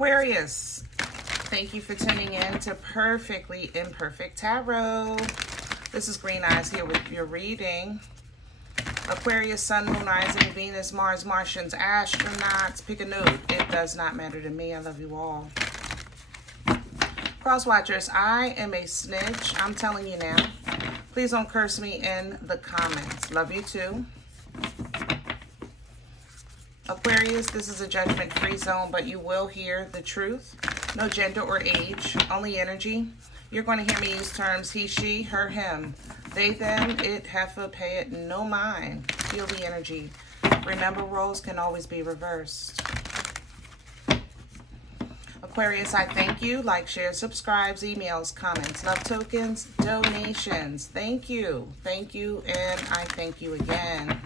Aquarius, thank you for tuning in to Perfectly Imperfect Tarot. This is Green Eyes here with your reading. Aquarius, Sun, Moon, Rising, Venus, Mars, Martians, astronauts. Pick a note. It does not matter to me. I love you all. Cross watchers, I am a snitch. I'm telling you now. Please don't curse me in the comments. Love you too. Aquarius, this is a judgment-free zone, but you will hear the truth. No gender or age, only energy. You're going to hear me use terms he, she, her, him. They, them, it, heifer, pay it, no mind. Feel the energy. Remember, roles can always be reversed. Aquarius, I thank you. Like, share, subscribes, emails, comments, love tokens, donations. Thank you. Thank you, and I thank you again.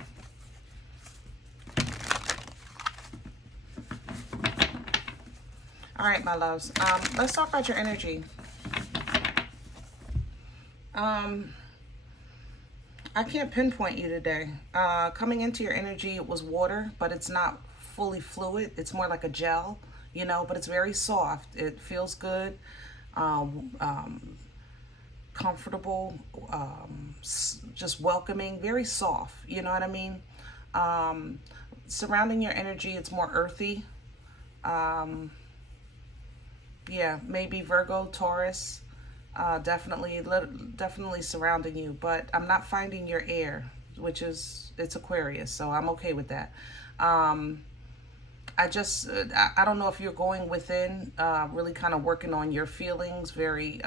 All right, my loves. Let's talk about your energy. I can't pinpoint you today. Coming into your energy, it was water, but it's not fully fluid. It's more like a gel, you know, but it's very soft. It feels good, comfortable, just welcoming, very soft, you know what I mean? Surrounding your energy, it's more earthy. Yeah, maybe Virgo, Taurus, definitely surrounding you, but I'm not finding your air, which is, it's Aquarius, so I'm okay with that. I don't know if you're going within, really kind of working on your feelings, very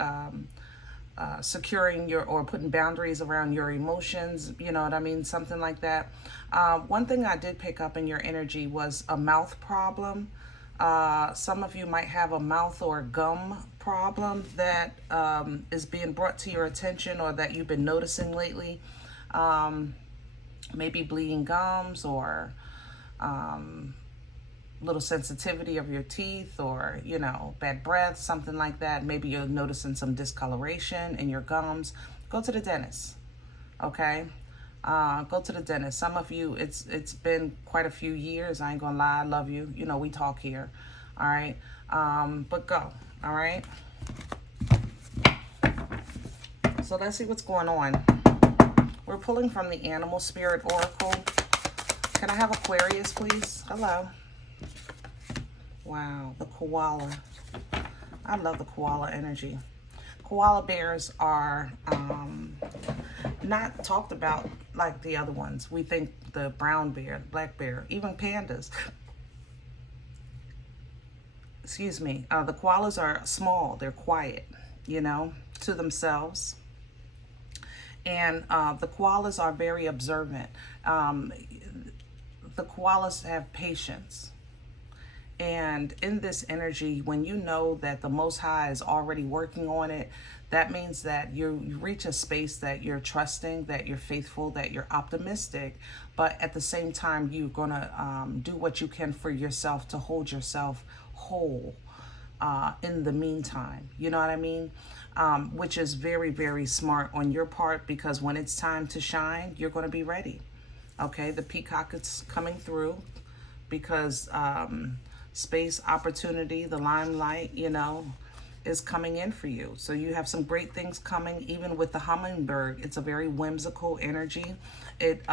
securing your, or putting boundaries around your emotions, you know what I mean, something like that. One thing I did pick up in your energy was a mouth problem. Some of you might have a mouth or gum problem that is being brought to your attention, or that you've been noticing lately. Maybe bleeding gums, or little sensitivity of your teeth, or, you know, bad breath, something like that. Maybe you're noticing some discoloration in your gums. Go to the dentist, okay? Go to the dentist. Some of you, it's been quite a few years. I ain't gonna lie, I love you. You know, we talk here, all right? But go, all right? So let's see what's going on. We're pulling from the Animal Spirit Oracle. Can I have Aquarius, please? Hello. Wow, the koala. I love the koala energy. Koala bears are not talked about like the other ones. We think the brown bear, the black bear, even pandas. Excuse me. The koalas are small. They're quiet, you know, to themselves. And the koalas are very observant. The koalas have patience. And in this energy, when you know that the Most High is already working on it, that means that you reach a space that you're trusting, that you're faithful, that you're optimistic, but at the same time, you're going to do what you can for yourself to hold yourself whole in the meantime. You know what I mean? Which is very, very smart on your part, because when it's time to shine, you're going to be ready. Okay, the peacock is coming through, because space, opportunity, the limelight, you know, is coming in for you. So you have some great things coming. Even with the hummingbird, it's a very whimsical energy. It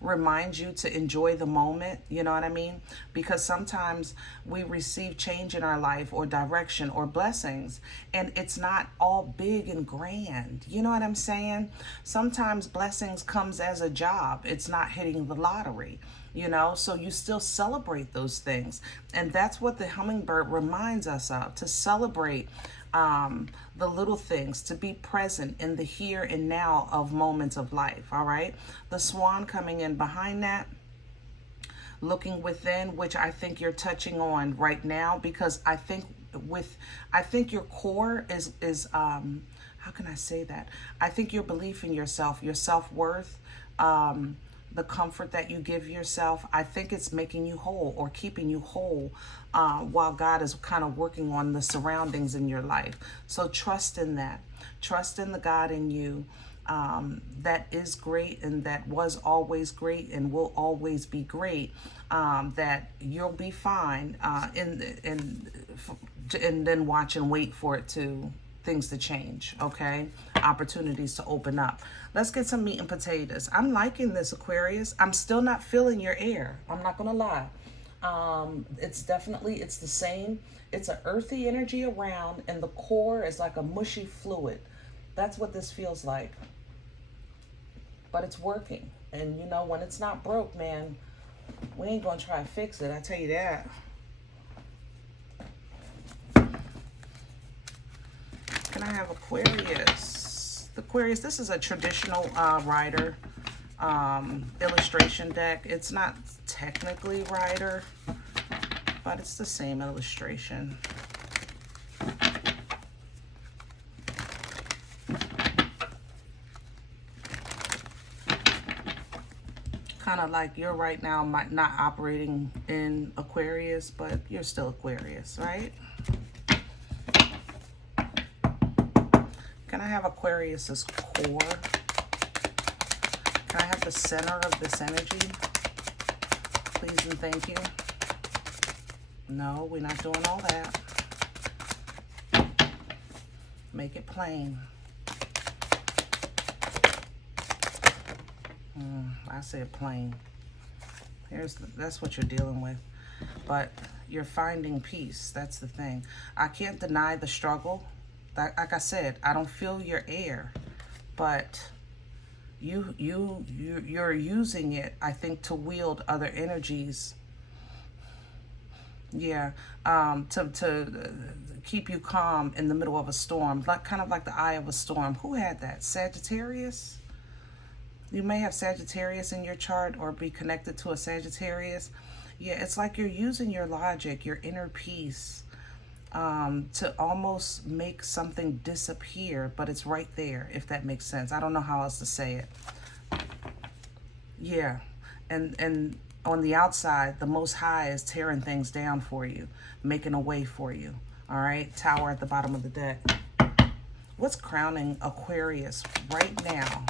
reminds you to enjoy the moment, you know what I mean? Because sometimes we receive change in our life, or direction, or blessings, and it's not all big and grand. You know what I'm saying? Sometimes blessings comes as a job. It's not hitting the lottery. You know, so you still celebrate those things. And that's what the hummingbird reminds us of, to celebrate the little things, to be present in the here and now of moments of life, all right? The swan coming in behind that, looking within, which I think you're touching on right now, because I think your core is how can I say that? I think your belief in yourself, your self-worth, the comfort that you give yourself, I think it's making you whole, or keeping you whole, while God is kind of working on the surroundings in your life. So trust in that. Trust in the God in you. that is great and that was always great and will always be great, that you'll be fine, and then watch and wait for it to things to change, okay? Opportunities to open up. Let's get some meat and potatoes. I'm liking this, Aquarius. I'm still not feeling your air. I'm not gonna lie. It's the same. It's an earthy energy around, and the core is like a mushy fluid. That's what this feels like. But it's working. And you know, when it's not broke, man, we ain't gonna try to fix it. I tell you that. Can I have Aquarius? Aquarius, this is a traditional rider illustration deck. It's not technically rider, but it's the same illustration. Kind of like you're right now not operating in Aquarius, but you're still Aquarius, right? Can I have Aquarius's core? Can I have the center of this energy? Please and thank you. No, we're not doing all that. Make it plain. I said plain. That's what you're dealing with. But you're finding peace. That's the thing. I can't deny the struggle. Like I said, I don't feel your air, but you're using it, I think, to wield other energies. Yeah, to keep you calm in the middle of a storm, like kind of like the eye of a storm. Who had that? Sagittarius? You may have Sagittarius in your chart or be connected to a Sagittarius. Yeah, it's like you're using your logic, your inner peace, to almost make something disappear, but it's right there, if that makes sense. I don't know how else to say it. Yeah, and on the outside, the Most High is tearing things down for you, making a way for you. All right, Tower at the bottom of the deck. What's crowning Aquarius right now?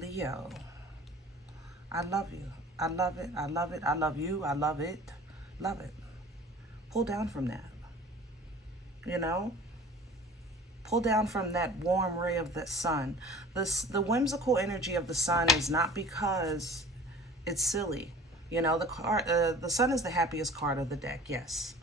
Leo. I love you. I love it. I love it. I love you. I love it. Love it. Pull down from that. You know? Pull down from that warm ray of the sun. The whimsical energy of the sun is not because it's silly. You know, the sun is the happiest card of the deck, yes.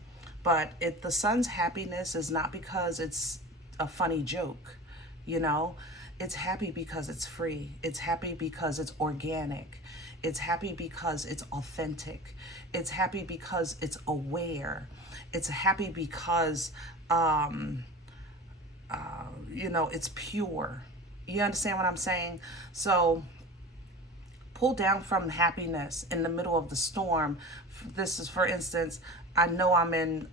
But the sun's happiness is not because it's a funny joke, you know? It's happy because it's free. It's happy because it's organic. It's happy because it's authentic. It's happy because it's aware. It's happy because, you know, it's pure. You understand what I'm saying? So pull down from happiness in the middle of the storm. This is, for instance, I know I'm in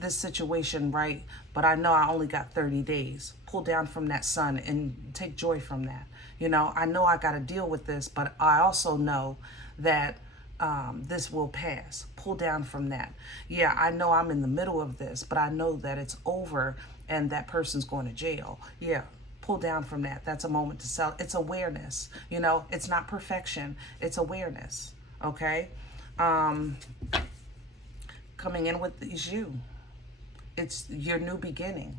this situation, right? But I know I only got 30 days. Pull down from that sun and take joy from that. You know I got to deal with this, but I also know that this will pass. Pull down from that. Yeah, I know I'm in the middle of this, but I know that it's over and that person's going to jail. Yeah, pull down from that. That's a moment to sell. It's awareness. You know, it's not perfection. It's awareness. Okay? Coming in with is you. It's your new beginning.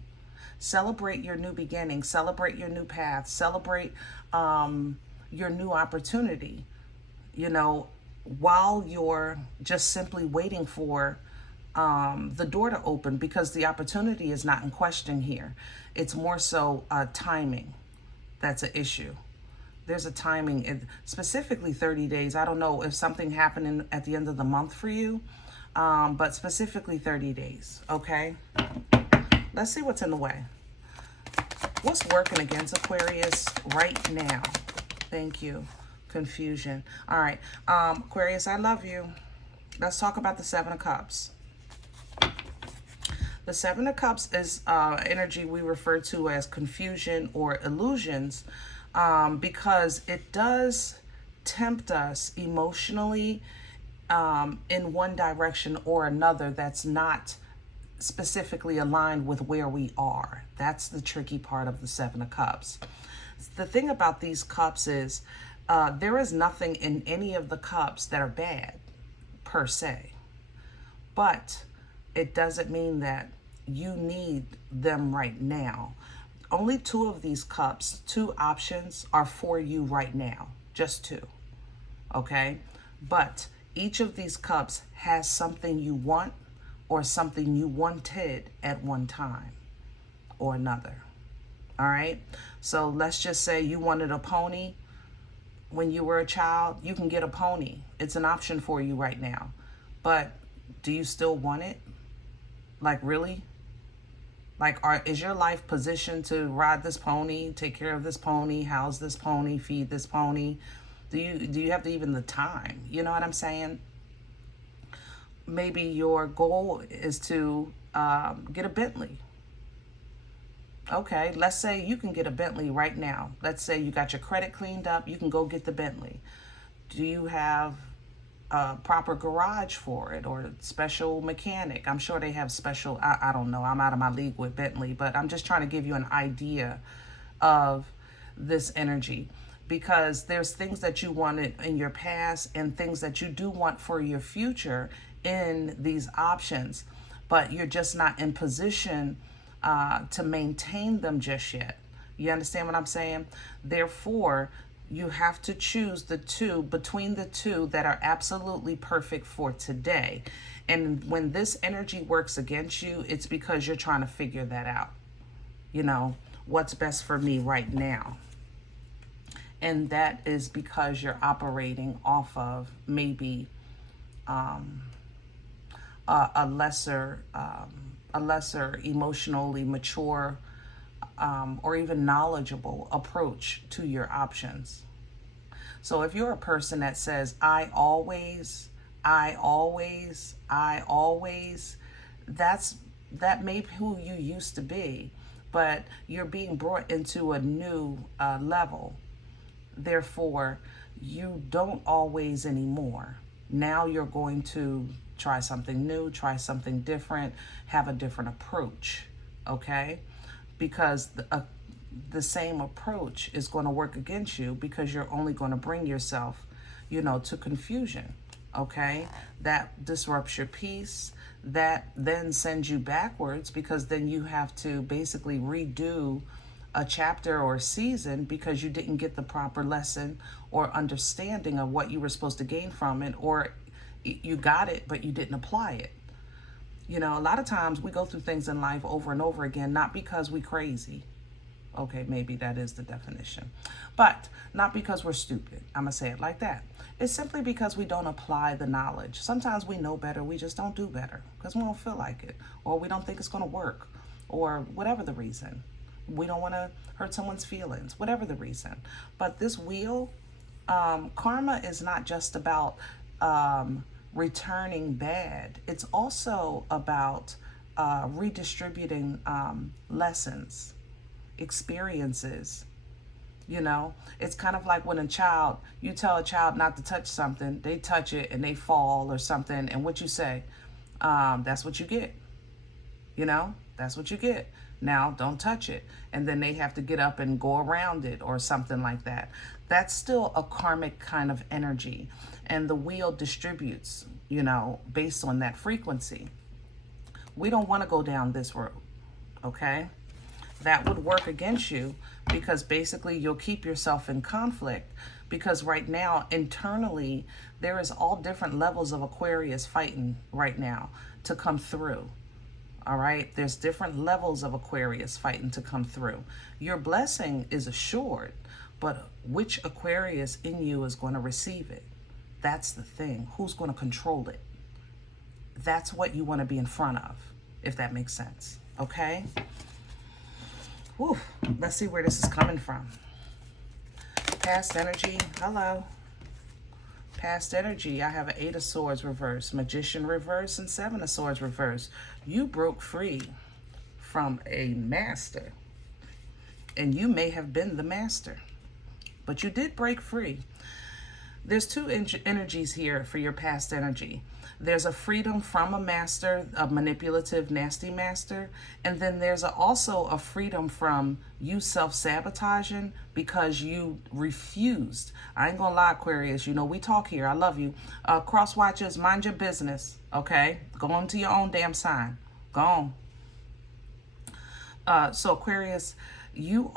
Celebrate your new beginning. Celebrate your new path. Celebrate your new opportunity. You know, while you're just simply waiting for the door to open, because the opportunity is not in question here. It's more so timing that's an issue. There's a timing, specifically 30 days. I don't know if something happened at the end of the month for you, but specifically 30 days, okay? Let's see what's in the way. What's working against Aquarius right now? Thank you. Confusion. All right. Aquarius, I love you. Let's talk about the Seven of Cups. The Seven of Cups is energy we refer to as confusion or illusions, because it does tempt us emotionally in one direction or another that's not specifically aligned with where we are. That's the tricky part of the Seven of Cups. The thing about these cups is there is nothing in any of the cups that are bad per se, but it doesn't mean that you need them right now. Only two of these cups, two options, are for you right now. Just two. Okay? But each of these cups has something you want or something you wanted at one time or another. All right? So let's just say you wanted a pony when you were a child. You can get a pony. It's an option for you right now. But do you still want it? Like, really? Like, is your life positioned to ride this pony, take care of this pony, house this pony, feed this pony? Do you have even the time? You know what I'm saying? Maybe your goal is to get a Bentley. Okay, let's say you can get a Bentley right now. Let's say you got your credit cleaned up. You can go get the Bentley. Do you have a proper garage for it or special mechanic? I'm sure they have special, I don't know. I'm out of my league with Bentley, but I'm just trying to give you an idea of this energy, because there's things that you wanted in your past and things that you do want for your future in these options, but you're just not in position to maintain them just yet. You understand what I'm saying? Therefore, you have to choose the two between the two that are absolutely perfect for today. And when this energy works against you, it's because you're trying to figure that out. You know, what's best for me right now. And that is because you're operating off of maybe a lesser emotionally mature or even knowledgeable approach to your options. So if you're a person that says, I always, that may be who you used to be, but you're being brought into a new level. Therefore, you don't always anymore. Now you're going to try something new, try something different, have a different approach, okay? Because the same approach is going to work against you, because you're only going to bring yourself, you know, to confusion, okay? That disrupts your peace. That then sends you backwards, because then you have to basically redo a chapter or a season because you didn't get the proper lesson or understanding of what you were supposed to gain from it, or you got it, but you didn't apply it. You know, a lot of times we go through things in life over and over again, not because we're crazy. Okay, maybe that is the definition. But not because we're stupid. I'm going to say it like that. It's simply because we don't apply the knowledge. Sometimes we know better, we just don't do better because we don't feel like it, or we don't think it's going to work, or whatever the reason. We don't want to hurt someone's feelings, whatever the reason. But this wheel, karma is not just about returning bad. It's also about redistributing lessons, experiences. You know, it's kind of like when you tell a child not to touch something, they touch it and they fall or something, and what you say, that's what you get. You know, that's what you get. Now don't touch it. And then they have to get up and go around it or something like that. That's still a karmic kind of energy. And the wheel distributes, you know, based on that frequency. We don't want to go down this road, okay? That would work against you, because basically you'll keep yourself in conflict, because right now internally there is all different levels of Aquarius fighting right now to come through. All right, there's different levels of Aquarius fighting to come through. Your blessing is assured, but which Aquarius in you is going to receive it? That's the thing. Who's going to control it? That's what you want to be in front of, if that makes sense. Okay? Whew. Let's see where this is coming from. Past energy. Hello. Past energy, I have an 8 of Swords reverse, Magician reverse, and 7 of Swords reverse. You broke free from a master, and you may have been the master, but you did break free. There's two energies here for your past energy. There's a freedom from a master, a manipulative, nasty master. And then there's also a freedom from you self-sabotaging because you refused. I ain't gonna lie, Aquarius. You know, we talk here. I love you. Cross watchers, mind your business, okay? Go on to your own damn sign. Go on. So Aquarius, you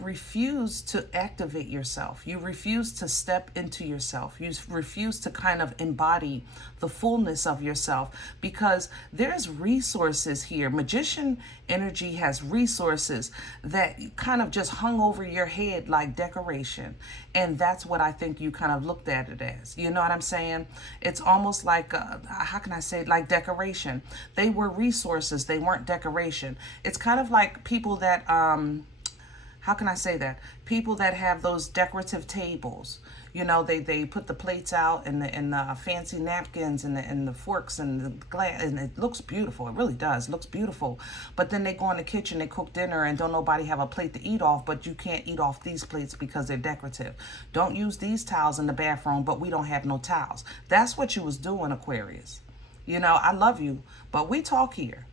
refuse to activate yourself. You refuse to step into yourself. You refuse to kind of embody the fullness of yourself because there's resources here. Magician energy has resources that kind of just hung over your head like decoration. And that's what I think you kind of looked at it as. You know what I'm saying? It's almost like, how can I say it? Like decoration. They were resources. They weren't decoration. It's kind of like people that, how can I say that? People that have those decorative tables. You know, they put the plates out and the fancy napkins and the forks and the glass, and it looks beautiful. It really does. It looks beautiful. But then they go in the kitchen, they cook dinner, and don't nobody have a plate to eat off, but you can't eat off these plates because they're decorative. Don't use these towels in the bathroom, but we don't have no towels. That's what you was doing, Aquarius. You know, I love you, but we talk here,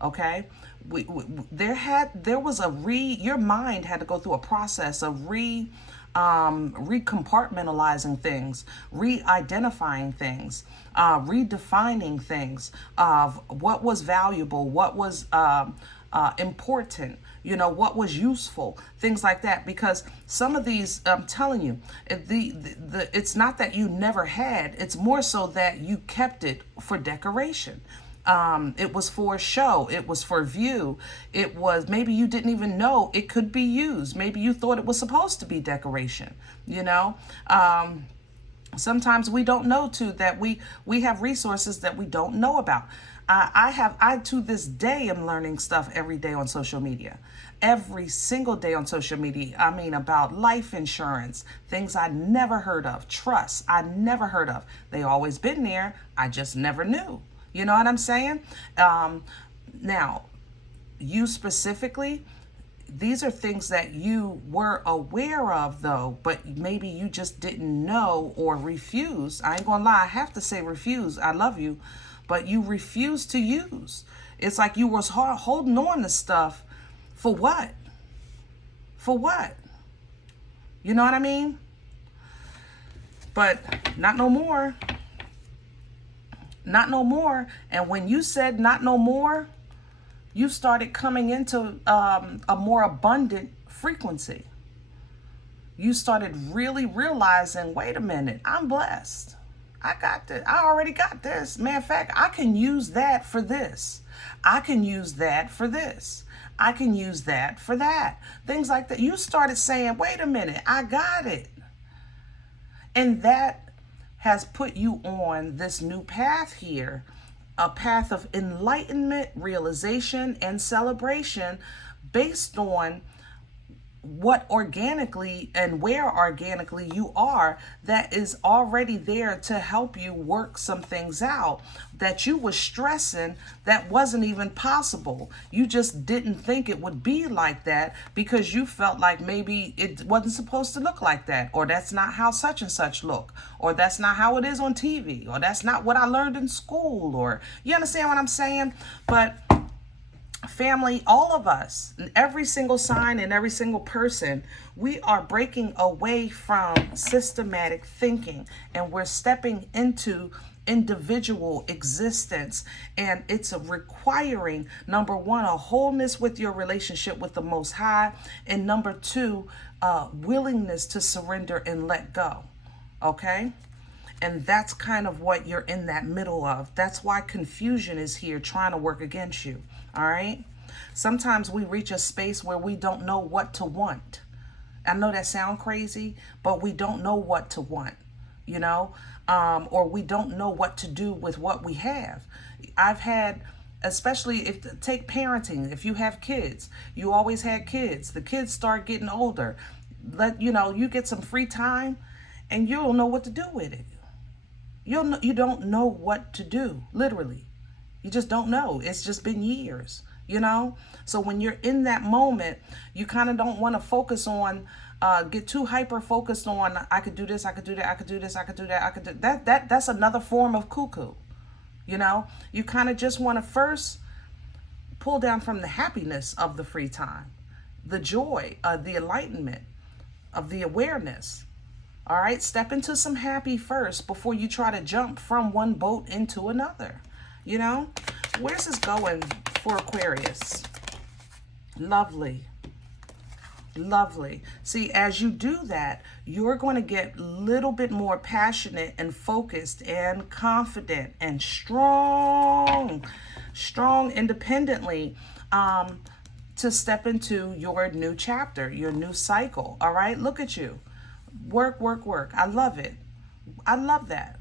okay? Your mind had to go through a process of recompartmentalizing things, re-identifying things, redefining things of what was valuable, what was important, you know, what was useful, things like that. Because some of these, I'm telling you, it's not that you never had, it's more so that you kept it for decoration. It was for show. It was for view. It was, maybe you didn't even know it could be used. Maybe you thought it was supposed to be decoration, you know? Sometimes we don't know too that we have resources that we don't know about. I to this day am learning stuff every day on social media. Every single day on social media. I mean, about life insurance, things I never heard of, trust I never heard of. They always been there. I just never knew. You know what I'm saying? Now, you specifically, these are things that you were aware of, though, but maybe you just didn't know or refused. I ain't gonna lie, I have to say refuse. I love you, but you refused to use. It's like you was holding on to stuff for what? For what? You know what I mean? But not no more. Not no more. And when you said not no more, you started coming into a more abundant frequency. You started really realizing, wait a minute, I'm blessed. I got this. I already got this. Matter of fact, I can use that for this. I can use that for this. I can use that for that. Things like that. You started saying, wait a minute, I got it. And that has put you on this new path here, a path of enlightenment, realization, and celebration based on what organically and where organically you are that is already there to help you work some things out that you were stressing that wasn't even possible. You just didn't think it would be like that because you felt like maybe it wasn't supposed to look like that, or that's not how such and such look, or that's not how it is on TV, or that's not what I learned in school, or you understand what I'm saying? But family, all of us, every single sign and every single person, we are breaking away from systematic thinking and we're stepping into individual existence. And it's requiring, number one, a wholeness with your relationship with the Most High, and number two, willingness to surrender and let go. Okay? And that's kind of what you're in that middle of. That's why confusion is here trying to work against you. All right? Sometimes we reach a space where we don't know what to want. I know that sounds crazy, but we don't know what to want, you know, or we don't know what to do with what we have. I've had, especially take parenting, if you have kids, you always had kids. The kids start getting older. You get some free time and you don't know what to do with it. You don't know what to do, literally. You just don't know. It's just been years, you know? So when you're in that moment, you kind of don't want to focus on get too hyper focused on, I could do this, I could do that, I could do this, I could do that, I could do that. That's another form of cuckoo. You know, you kind of just want to first pull down from the happiness of the free time, the joy, the enlightenment of the awareness. All right, step into some happy first before you try to jump from one boat into another. You know, where's this going for Aquarius? Lovely. Lovely. See, as you do that, you're going to get a little bit more passionate and focused and confident and strong independently to step into your new chapter, your new cycle. All right, look at you. Work, work, work. I love it. I love that.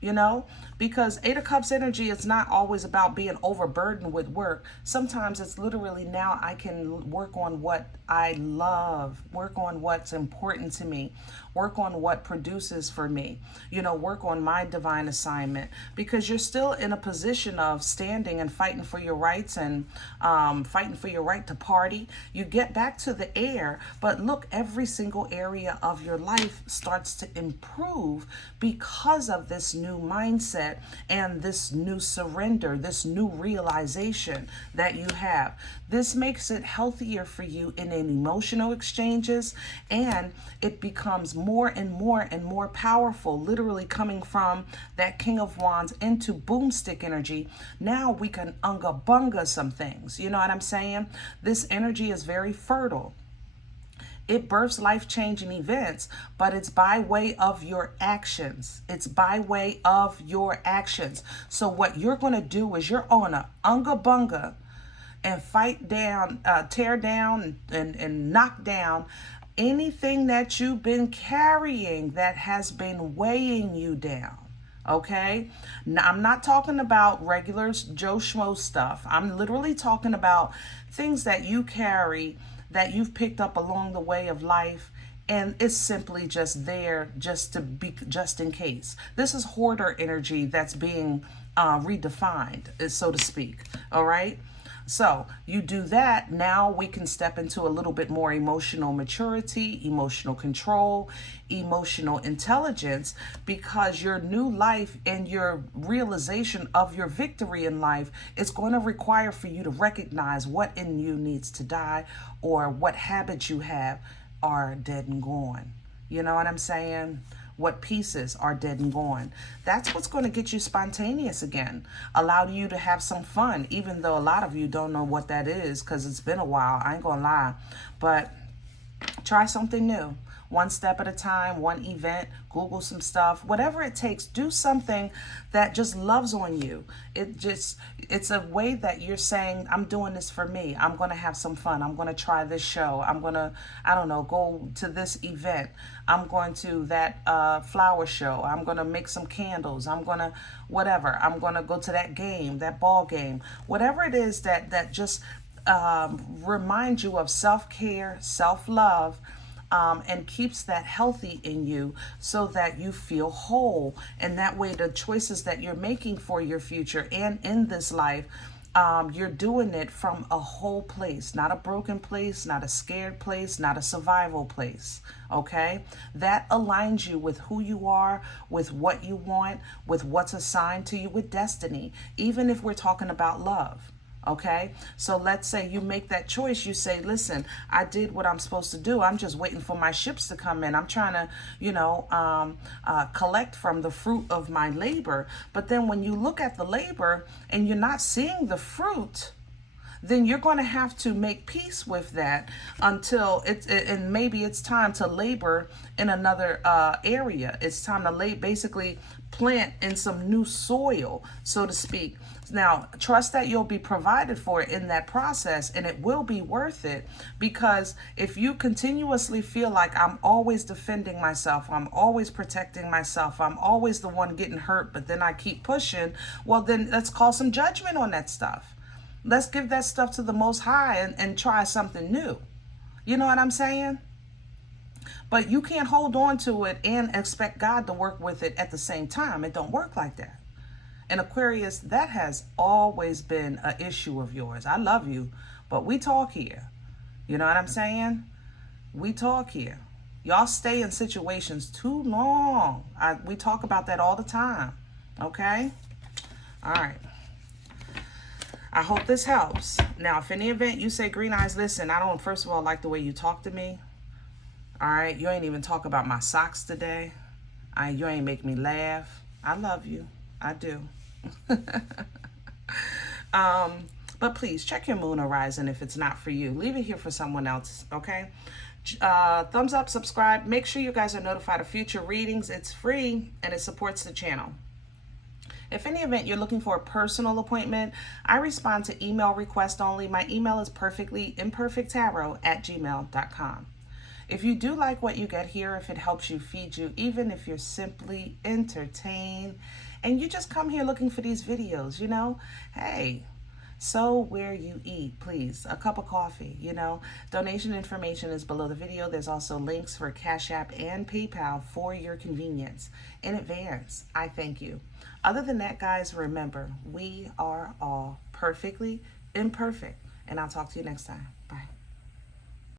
You know, because Eight of Cups energy is not always about being overburdened with work. Sometimes it's literally, now I can work on what I love, work on what's important to me, work on what produces for me, you know, work on my divine assignment, because you're still in a position of standing and fighting for your rights and fighting for your right to party. You get back to the air, but look, every single area of your life starts to improve because of this new mindset and this new surrender, this new realization that you have. This makes it healthier for you in an emotional exchanges, and it becomes more and more and more powerful, literally coming from that King of Wands into boomstick energy. Now we can unga bunga some things. You know what I'm saying? This energy is very fertile. It births life-changing events, but it's by way of your actions. It's by way of your actions. So what you're going to do is you're on a unga bunga and fight down, tear down and knock down anything that you've been carrying that has been weighing you down. Okay? Now, I'm not talking about regular Joe Schmo stuff. I'm literally talking about things that you carry that you've picked up along the way of life, and it's simply just there just to be, just in case. This is hoarder energy that's being redefined, so to speak. All right. So you do that, now we can step into a little bit more emotional maturity, emotional control, emotional intelligence, because your new life and your realization of your victory in life is going to require for you to recognize what in you needs to die, or what habits you have are dead and gone. You know what I'm saying? What pieces are dead and gone. That's what's going to get you spontaneous again. Allow you to have some fun, even though a lot of you don't know what that is because it's been a while. I ain't gonna lie. But try something new. One step at a time, one event, Google some stuff, whatever it takes. Do something that just loves on you. It's a way that you're saying, I'm doing this for me. I'm going to have some fun. I'm going to try this show. I'm going to, I don't know, go to this event. I'm going to that flower show. I'm going to make some candles. I'm going to whatever. I'm going to go to that game, that ball game. Whatever it is that just reminds you of self-care, self-love, and keeps that healthy in you so that you feel whole. And that way the choices that you're making for your future and in this life, you're doing it from a whole place, not a broken place, not a scared place, not a survival place. Okay? That aligns you with who you are, with what you want, with what's assigned to you, with destiny, even if we're talking about love. Okay, so let's say you make that choice. You say, listen, I did what I'm supposed to do. I'm just waiting for my ships to come in. I'm trying to, collect from the fruit of my labor. But then when you look at the labor and you're not seeing the fruit, then you're going to have to make peace with that until and maybe it's time to labor in another area. It's time to basically plant in some new soil, so to speak. Now, trust that you'll be provided for in that process, and it will be worth it, because if you continuously feel like I'm always defending myself, I'm always protecting myself, I'm always the one getting hurt, but then I keep pushing, well, then let's call some judgment on that stuff. Let's give that stuff to the Most High and try something new. You know what I'm saying? But you can't hold on to it and expect God to work with it at the same time. It don't work like that. And Aquarius, that has always been an issue of yours. I love you, but we talk here. You know what I'm saying? We talk here. Y'all stay in situations too long. We talk about that all the time. Okay? All right. I hope this helps. Now, if in the event you say, Green Eyes, listen, I don't, first of all, like the way you talk to me. All right? You ain't even talk about my socks today. You ain't make me laugh. I love you. I do. But please check your moon horizon if it's not for you. Leave it here for someone else, okay? Thumbs up, subscribe. Make sure you guys are notified of future readings. It's free and it supports the channel. If in the event you're looking for a personal appointment, I respond to email requests only. My email is perfectlyimperfecttarot@gmail.com. If you do like what you get here, if it helps you, feed you, even if you're simply entertained, and you just come here looking for these videos, you know, hey, so where you eat, please, a cup of coffee, you know. Donation information is below the video. There's also links for CashApp and PayPal for your convenience. In advance, I thank you. Other than that, guys, remember, we are all perfectly imperfect. And I'll talk to you next time. Bye.